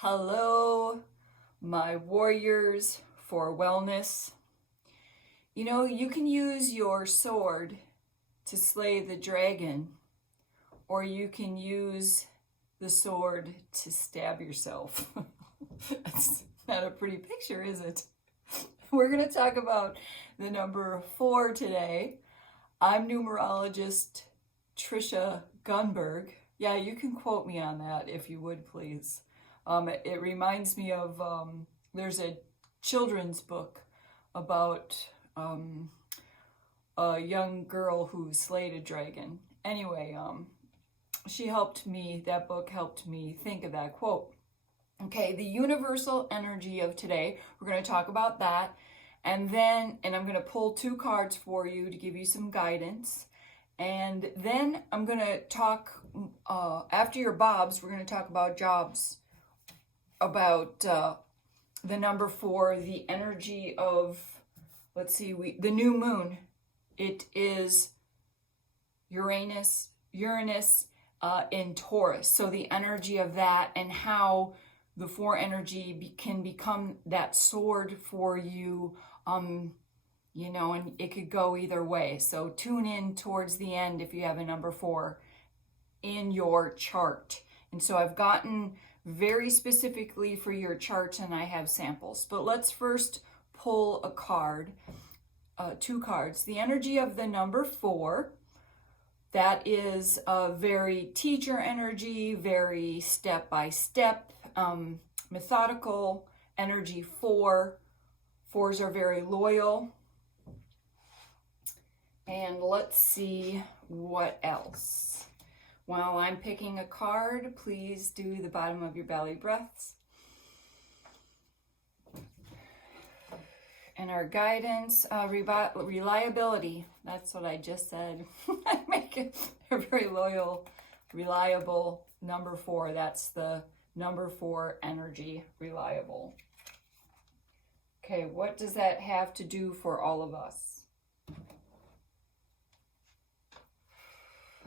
Hello, my warriors for wellness. You know, you can use your sword to slay the dragon, or you can use the sword to stab yourself. That's not a pretty picture, is it? We're going to talk about the number 4 today. I'm numerologist Tricia Gunberg. Yeah, you can quote me on that if you would, please. It reminds me of, there's a children's book about a young girl who slayed a dragon. Anyway, that book helped me think of that quote. Okay, the universal energy of today, we're going to talk about that. And I'm going to pull 2 cards for you to give you some guidance. And then I'm going to talk, after your bobs, we're going to talk about jobs, about the number 4, the energy of, the new moon. It is Uranus in Taurus. So the energy of that and how the 4 energy can become that sword for you, and it could go either way. So tune in towards the end if you have a number 4 in your chart. And so I've gotten very specifically for your chart and I have samples. But let's first pull a card, 2 cards. The energy of the number 4, that is a very teacher energy, very step-by-step, methodical energy. 4s are very loyal. And let's see what else. While I'm picking a card, please do the bottom of your belly breaths. And our guidance, reliability. That's what I just said. I make it a very loyal, reliable number 4. That's the number 4 energy, reliable. Okay, what does that have to do for all of us?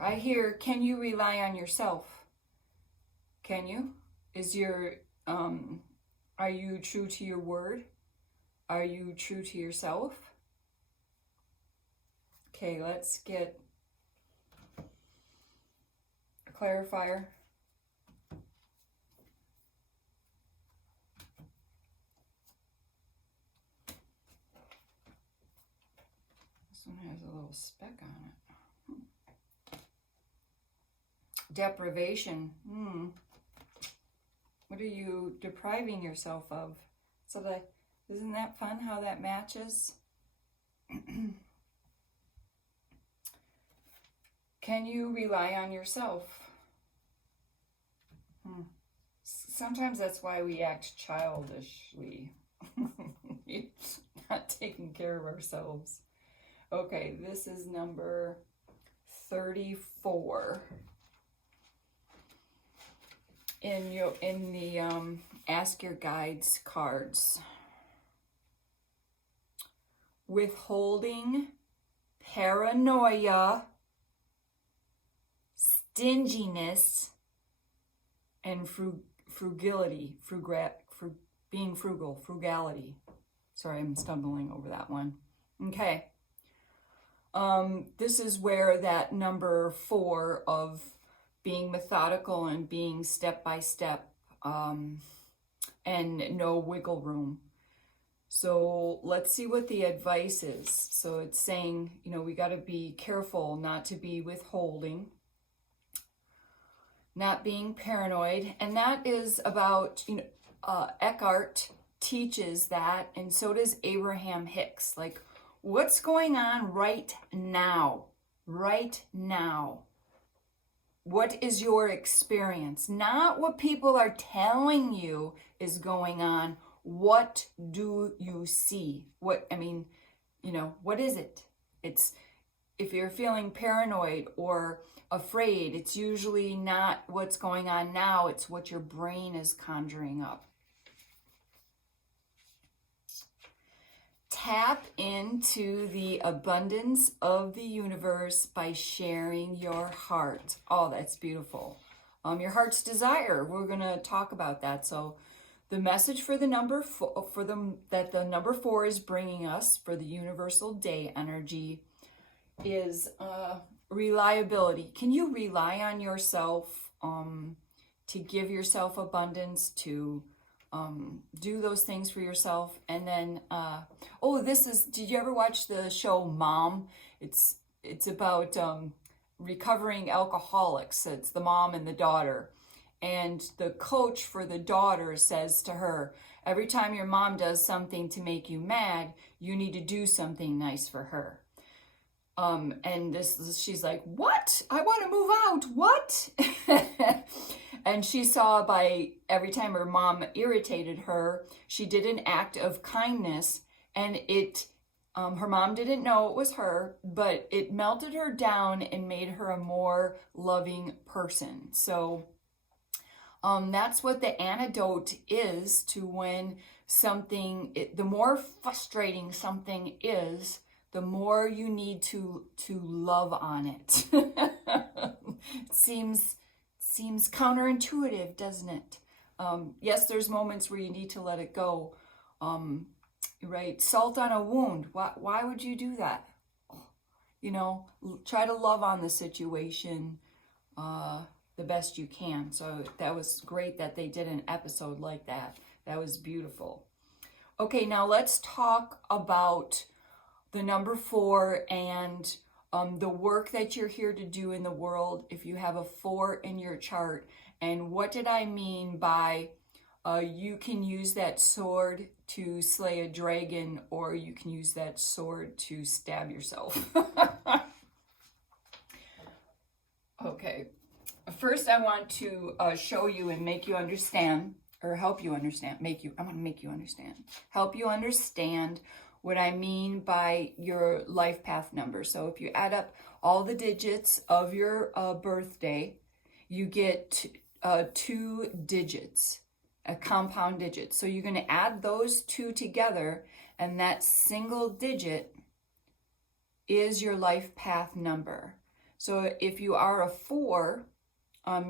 I hear, can you rely on yourself? Can you? Are you true to your word? Are you true to yourself? Okay, let's get a clarifier. This one has a little speck on it. Deprivation. What are you depriving yourself of? Isn't that fun how that matches? Can you rely on yourself? Sometimes that's why we act childishly. Not taking care of ourselves. Okay, this is number 34. In the Ask Your Guides cards. Withholding, paranoia, stinginess, and frugality. Being frugal, frugality. Sorry, I'm stumbling over that one. Okay. This is where that number 4 of being methodical and being step-by-step, and no wiggle room. So let's see what the advice is. So it's saying, we got to be careful not to be withholding, not being paranoid. And that is about, Eckhart teaches that, and so does Abraham Hicks. Like, what's going on right now? Right now. What is your experience? Not what people are telling you is going on. What do you see? What is it? It's, if you're feeling paranoid or afraid, it's usually not what's going on now. It's what your brain is conjuring up. Tap into the abundance of the universe by sharing your heart. Oh, that's beautiful. Your heart's desire, we're going to talk about that. So the message for the number four, that the number 4 is bringing us for the universal day energy is reliability. Can you rely on yourself to give yourself abundance, to do those things for yourself? And then, did you ever watch the show Mom? It's about recovering alcoholics. It's the mom and the daughter. And the coach for the daughter says to her, every time your mom does something to make you mad, you need to do something nice for her. And she's like, what? I want to move out. What? And she saw by every time her mom irritated her, she did an act of kindness, and her mom didn't know it was her, but it melted her down and made her a more loving person. So that's what the antidote is to when the more frustrating something is, the more you need to love on it. It seems counterintuitive, doesn't it? Yes, there's moments where you need to let it go. Right? Salt on a wound. Why would you do that? Try to love on the situation the best you can. So that was great that they did an episode like that. That was beautiful. Okay, now let's talk about the number 4 and the work that you're here to do in the world if you have a 4 in your chart. And what did I mean by you can use that sword to slay a dragon, or you can use that sword to stab yourself? Okay. First, I want to show you and make you understand, or help you understand. I want to make you understand. Help you understand what I mean by your life path number. So if you add up all the digits of your birthday, you get 2 digits, a compound digit. So you're going to add those 2 together, and that single digit is your life path number. So if you are a 4,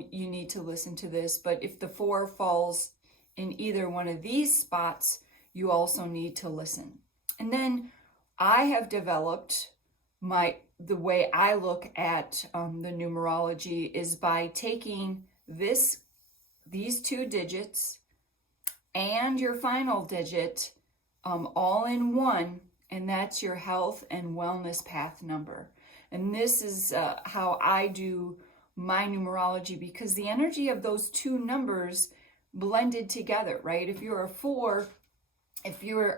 you need to listen to this, but if the 4 falls in either one of these spots, you also need to listen. And then I have developed the way I look at the numerology is by taking these 2 digits and your final digit all in one, and that's your health and wellness path number. And this is how I do my numerology, because the energy of those 2 numbers blended together, right? If you're a 4, if you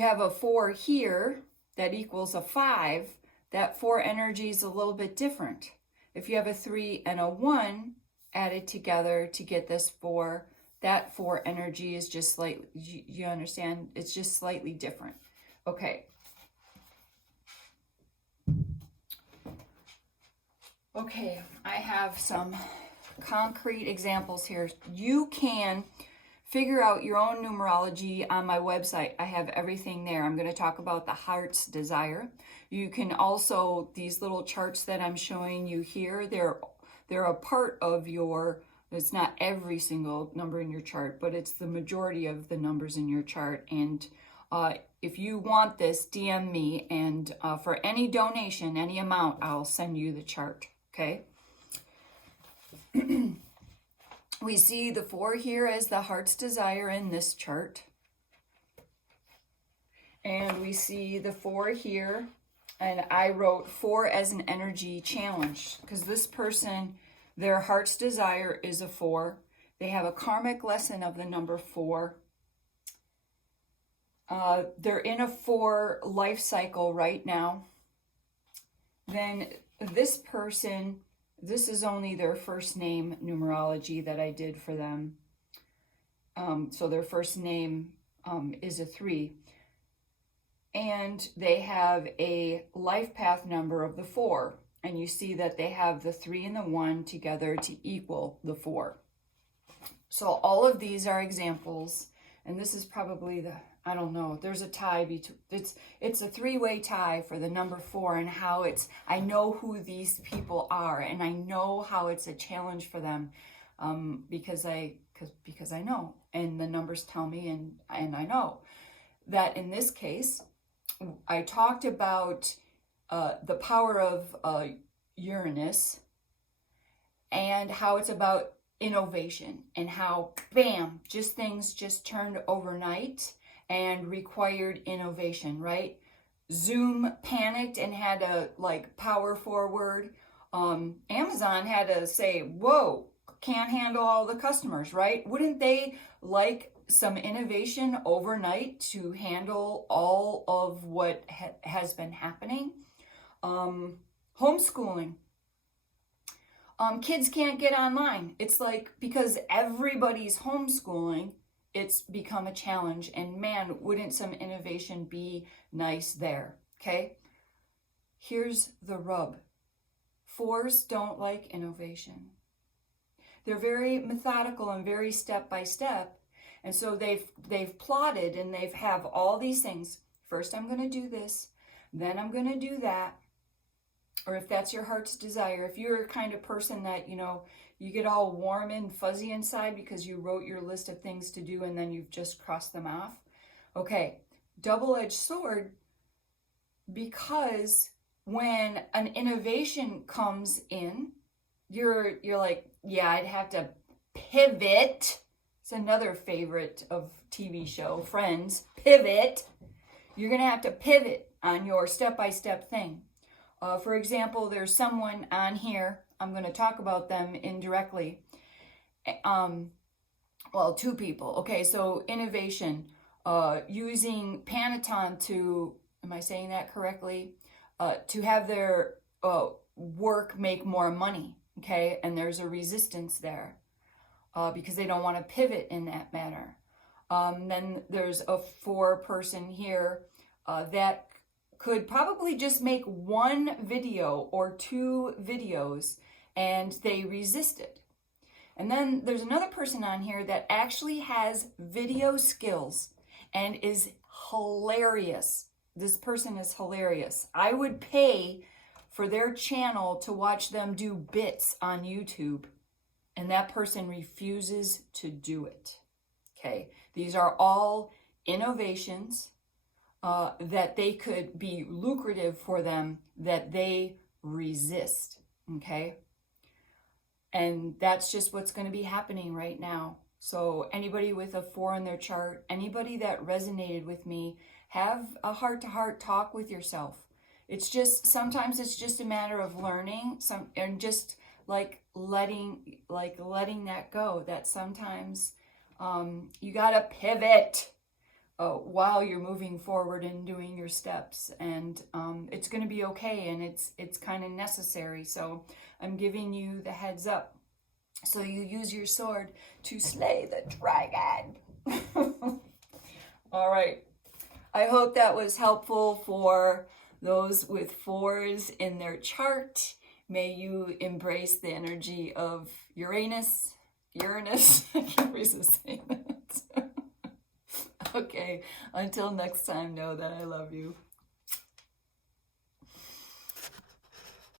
have a 4 here that equals a 5, that 4 energy is a little bit different. If you have a 3 and a 1 added together to get this 4, that 4 energy is just slightly, you understand? It's just slightly different. Okay. Okay, I have some concrete examples here. You can figure out your own numerology on my website. I have everything there. I'm going to talk about the heart's desire. You can also, these little charts that I'm showing you here, they're a part of it's not every single number in your chart, but it's the majority of the numbers in your chart. And if you want this, DM me, and for any donation, any amount, I'll send you the chart. Okay. We see the 4 here as the heart's desire in this chart. And we see the 4 here, and I wrote 4 as an energy challenge, because this person, their heart's desire is a 4. They have a karmic lesson of the number 4. They're in a 4 life cycle right now. Then this person, this is only their first name numerology that I did for them. So their first name is a 3. And they have a life path number of the 4. And you see that they have the 3 and the 1 together to equal the 4. So all of these are examples. And this is probably I don't know. There's a tie between, it's a three-way tie for the number 4, and how it's, I know who these people are, and I know how it's a challenge for them, because I know, and the numbers tell me, and I know that in this case, I talked about the power of Uranus, and how it's about innovation, and how, bam, just things just turned overnight and required innovation, right? Zoom panicked and had to like power forward. Amazon had to say, whoa, can't handle all the customers, right? Wouldn't they like some innovation overnight to handle all of what has been happening? Homeschooling. Kids can't get online. It's like, because everybody's homeschooling, it's become a challenge. And man, wouldn't some innovation be nice there? Okay. Here's the rub. 4s don't like innovation. They're very methodical and very step by step. And so they've plotted, and they've have all these things. First, I'm going to do this. Then I'm going to do that. Or if that's your heart's desire, if you're a kind of person that, you get all warm and fuzzy inside because you wrote your list of things to do and then you've just crossed them off. Okay, double-edged sword, because when an innovation comes in, you're like, yeah, I'd have to pivot. It's another favorite of TV show, Friends, pivot. You're going to have to pivot on your step-by-step thing. For example, there's someone on here, I'm going to talk about them indirectly. Well, 2 people. Okay, so innovation, using Panaton to, am I saying that correctly? To have their work make more money, okay? And there's a resistance there because they don't want to pivot in that manner. Then there's a 4 person here that could probably just make 1 video or 2 videos, and they resisted. And then there's another person on here that actually has video skills and is hilarious. This person is hilarious. I would pay for their channel to watch them do bits on YouTube, and that person refuses to do it. Okay, these are all innovations that they could be lucrative for them, that they resist, okay? And that's just what's going to be happening right now. So anybody with a 4 in their chart, anybody that resonated with me, have a heart-to-heart talk with yourself. It's just, sometimes it's just a matter of learning, and just like letting that go, that sometimes you got to pivot while you're moving forward and doing your steps, and it's going to be okay, and it's kind of necessary. So I'm giving you the heads up, so you use your sword to slay the dragon. All right, I hope that was helpful for those with 4s in their chart. May you embrace the energy of Uranus. I can't resist saying that. Okay, until next time, know that I love you.